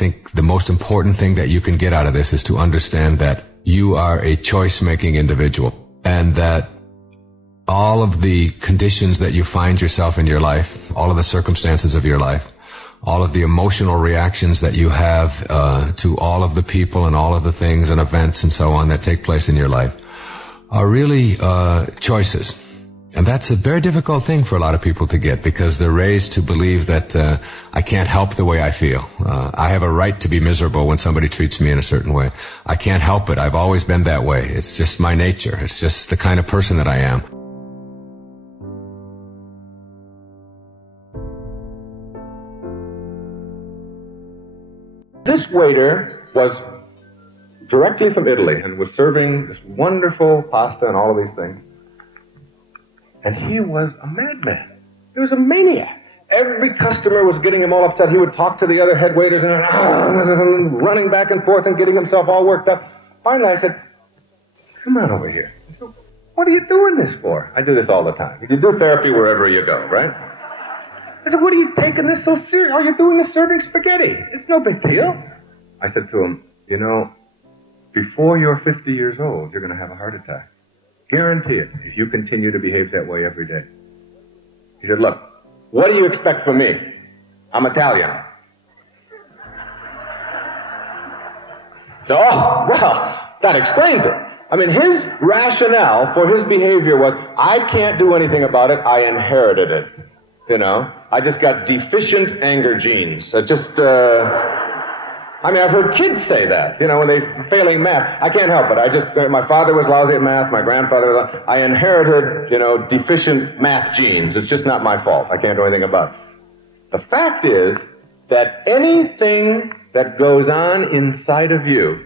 think the most important thing that you can get out of this is to understand that you are a choice-making individual, and that all of the conditions that you find yourself in your life, all of the circumstances of your life, all of the emotional reactions that you have to all of the people and all of the things and events and so on that take place in your life are really choices. And that's a very difficult thing for a lot of people to get, because they're raised to believe that I can't help the way I feel. I have a right to be miserable when somebody treats me in a certain way. I can't help it. I've always been that way. It's just my nature. It's just the kind of person that I am. This waiter was directly from Italy and was serving this wonderful pasta and all of these things. And he was a madman. He was a maniac. Every customer was getting him all upset. He would talk to the other head waiters and running back and forth and getting himself all worked up. Finally, I said, "Come on over here." He said, "What are you doing this for?" I do this all the time. You do therapy wherever you go, right? I said, "What are you taking this so serious? All you're doing is serving spaghetti. It's no big deal." I said to him, "You know, before you're 50 years old, you're going to have a heart attack. Guarantee it, if you continue to behave that way every day." He said, "Look, what do you expect from me? I'm Italian." So, oh, well, that explains it. I mean, his rationale for his behavior was, I can't do anything about it, I inherited it. You know, I just got deficient anger genes. I mean, I've heard kids say that, you know, when they're failing math. I can't help it. My father was lousy at math, my grandfather was lousy. I inherited, you know, deficient math genes. It's just not my fault. I can't do anything about it. The fact is that anything that goes on inside of you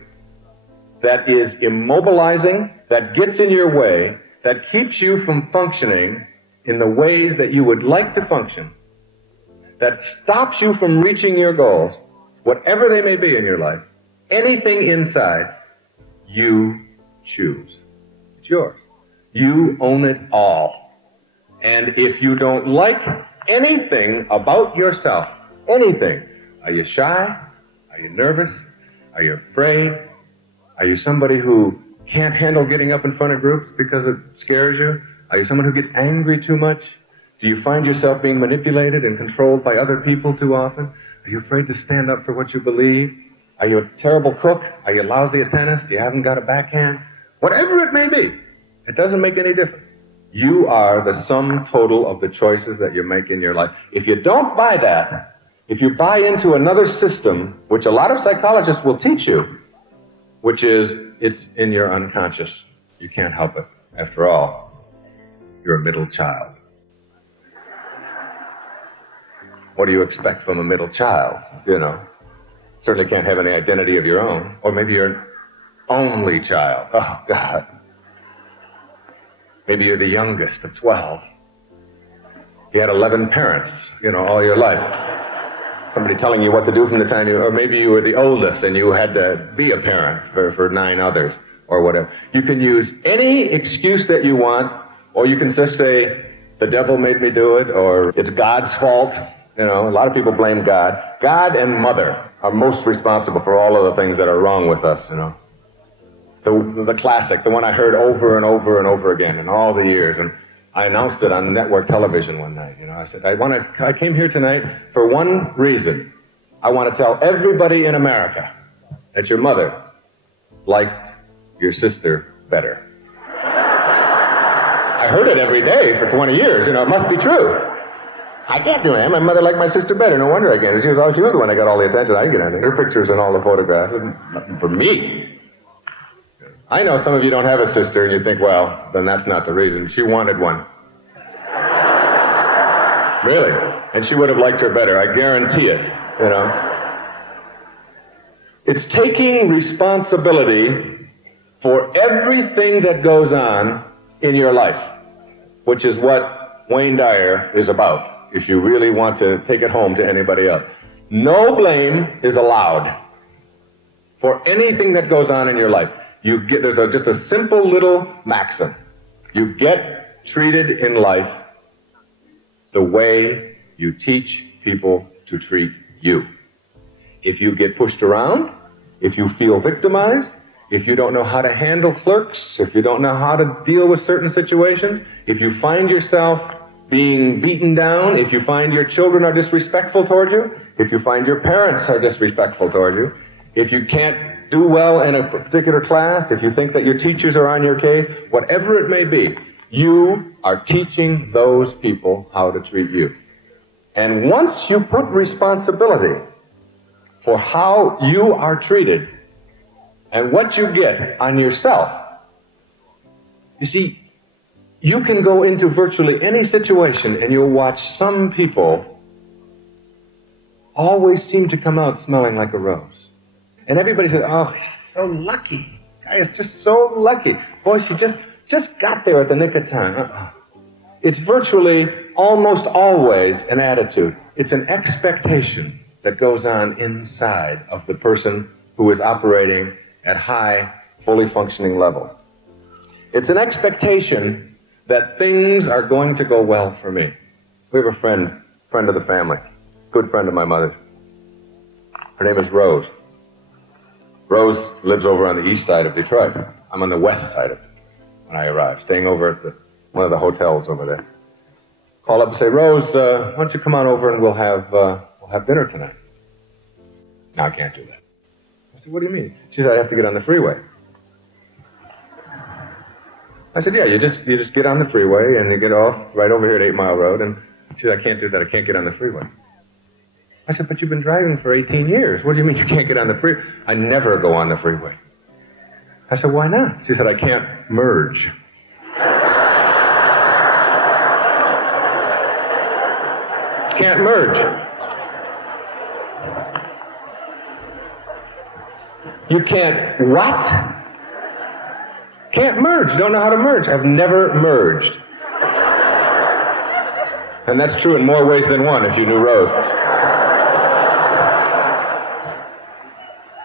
that is immobilizing, that gets in your way, that keeps you from functioning in the ways that you would like to function, that stops you from reaching your goals, whatever they may be in your life, anything inside, you choose. It's yours. You own it all. And if you don't like anything about yourself, anything, are you shy? Are you nervous? Are you afraid? Are you somebody who can't handle getting up in front of groups because it scares you? Are you someone who gets angry too much? Do you find yourself being manipulated and controlled by other people too often? Are you afraid to stand up for what you believe? Are you a terrible cook? Are you lousy at tennis? You haven't got a backhand? Whatever it may be, it doesn't make any difference. You are the sum total of the choices that you make in your life. If you don't buy that, if you buy into another system, which a lot of psychologists will teach you, which is it's in your unconscious. You can't help it. After all, you're a middle child. What do you expect from a middle child? You know, certainly can't have any identity of your own. Or maybe you're an only child. Oh, God. Maybe you're the youngest of 12. You had 11 parents, you know, all your life. Somebody telling you what to do from the time or maybe you were the oldest and you had to be a parent for 9 others or whatever. You can use any excuse that you want, or you can just say, the devil made me do it, or it's God's fault. You know, a lot of people blame God. God and Mother are most responsible for all of the things that are wrong with us, you know. The classic, the one I heard over and over and over again in all the years, and I announced it on network television one night. You know, I said, I came here tonight for one reason. I want to tell everybody in America that your mother liked your sister better. I heard it every day for 20 years. You know, it must be true. I can't do it. My mother liked my sister better. No wonder I can't. She was the one that got all the attention. I didn't get anything. Her pictures and all the photographs. Nothing for me. I know some of you don't have a sister and you think, well, then that's not the reason. She wanted one. Really. And she would have liked her better. I guarantee it. You know. It's taking responsibility for everything that goes on in your life, which is what Wayne Dyer is about. If you really want to take it home to anybody else. No blame is allowed for anything that goes on in your life. There's just a simple little maxim. You get treated in life the way you teach people to treat you. If you get pushed around, if you feel victimized, if you don't know how to handle clerks, if you don't know how to deal with certain situations, if you find yourself being beaten down, if you find your children are disrespectful toward you, if you find your parents are disrespectful toward you, if you can't do well in a particular class, if you think that your teachers are on your case, whatever it may be, you are teaching those people how to treat you. And once you put responsibility for how you are treated and what you get on yourself, you see, you can go into virtually any situation and you'll watch some people always seem to come out smelling like a rose. And everybody says, oh, he's so lucky. Guy is just so lucky. Boy, she just got there at the nick of time. It's virtually almost always an attitude. It's an expectation that goes on inside of the person who is operating at high, fully functioning levels. It's an expectation that things are going to go well for me. We have a friend of the family, good friend of my mother's. Her name is Rose. Rose lives over on the east side of Detroit. I'm on the west side of it when I arrived, staying over at one of the hotels over there. Call up and say, Rose, why don't you come on over and we'll have dinner tonight. No, I can't do that. I said, what do you mean? She said, I have to get on the freeway. I said, yeah, you just get on the freeway and you get off right over here at 8 Mile Road. And she said, I can't do that. I can't get on the freeway. I said, but you've been driving for 18 years. What do you mean you can't get on the freeway? I never go on the freeway. I said, why not? She said, I can't merge. Can't merge. You can't what? Can't merge. Don't know how to merge. I've never merged. And that's true in more ways than one if you knew Rose.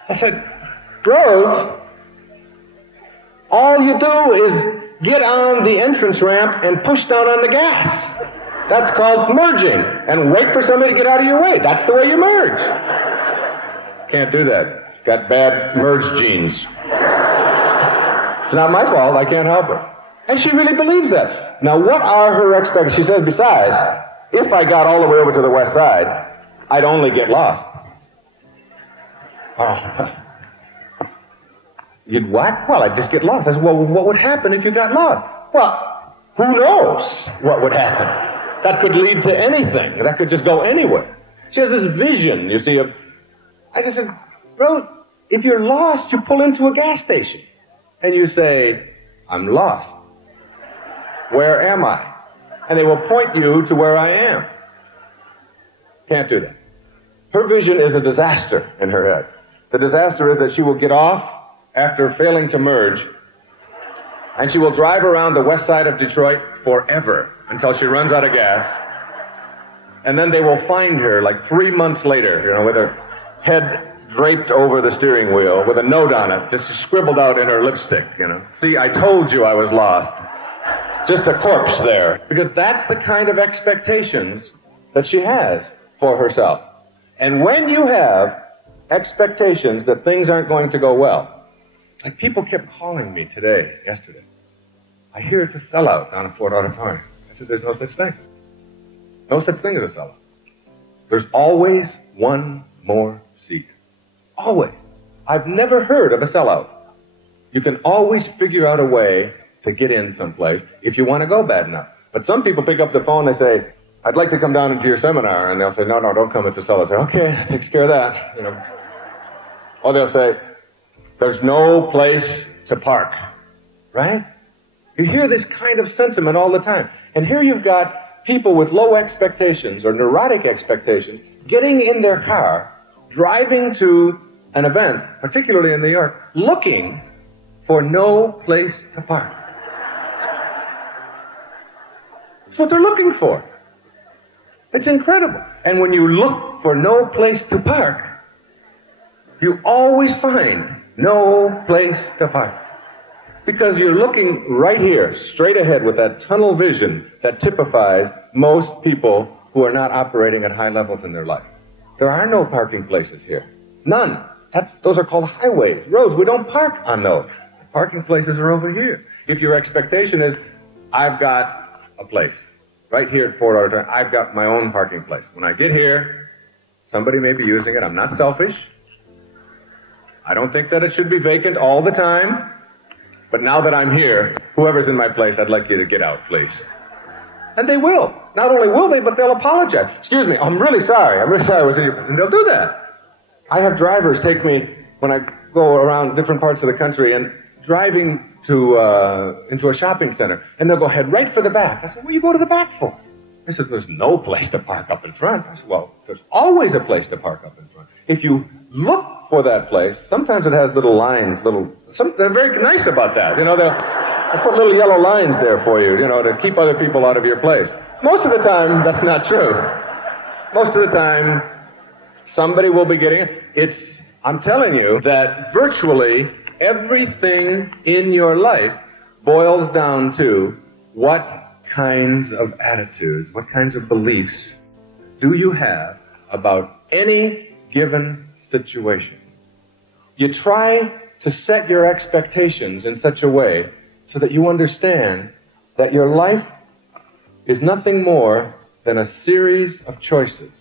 I said, Rose, all you do is get on the entrance ramp and push down on the gas. That's called merging. And wait for somebody to get out of your way. That's the way you merge. Can't do that. Got bad merge genes. It's not my fault. I can't help it. And she really believes that. Now, what are her expectations? She says, besides, if I got all the way over to the west side, I'd only get lost. Oh. You'd what? Well, I'd just get lost. I said, well, what would happen if you got lost? Well, who knows what would happen? That could lead to anything. That could just go anywhere. She has this vision, you see, of... I just said, Rose, if you're lost, you pull into a gas station. And you say, I'm lost. Where am I? And they will point you to where I am. Can't do that. Her vision is a disaster in her head. The disaster is that she will get off after failing to merge, and she will drive around the west side of Detroit forever until she runs out of gas. And then they will find her like 3 months later, with her head draped over the steering wheel with a note on it, just scribbled out in her lipstick, See, I told you I was lost. Just a corpse there. Because that's the kind of expectations that she has for herself. And when you have expectations that things aren't going to go well, like people kept calling me yesterday. I hear it's a sellout down at Ford Auditorium. I said, there's no such thing. No such thing as a sellout. There's always one more seat. Always. I've never heard of a sellout. You can always figure out a way to get in someplace if you want to go bad enough. But some people pick up the phone and they say, I'd like to come down into your seminar. And they'll say, no, don't come. It's a sellout. I say, okay, that takes care of that. Or they'll say, there's no place to park. Right? You hear this kind of sentiment all the time. And here you've got people with low expectations or neurotic expectations getting in their car, driving to an event, particularly in New York, looking for no place to park. That's what they're looking for. It's incredible. And when you look for no place to park, you always find no place to park. Because you're looking right here, straight ahead with that tunnel vision that typifies most people who are not operating at high levels in their life. There are no parking places here. None. Those are called highways, roads. We don't park on those. Parking places are over here. If your expectation is, I've got a place right here at Fort Auditorium, I've got my own parking place. When I get here, somebody may be using it. I'm not selfish. I don't think that it should be vacant all the time. But now that I'm here, whoever's in my place, I'd like you to get out, please. And they will. Not only will they, but they'll apologize. Excuse me, I'm really sorry. I'm really sorry. And they'll do that. I have drivers take me when I go around different parts of the country and driving into a shopping center, and they'll go head right for the back. I said, what do you go to the back for? I said, there's no place to park up in front. I said, well, there's always a place to park up in front. If you look for that place, sometimes it has little lines, they're very nice about that. You know, they'll put little yellow lines there for you, to keep other people out of your place. Most of the time, that's not true. Most of the time, somebody will be getting it. I'm telling you that virtually everything in your life boils down to what kinds of attitudes, what kinds of beliefs do you have about any given situation. You try to set your expectations in such a way so that you understand that your life is nothing more than a series of choices.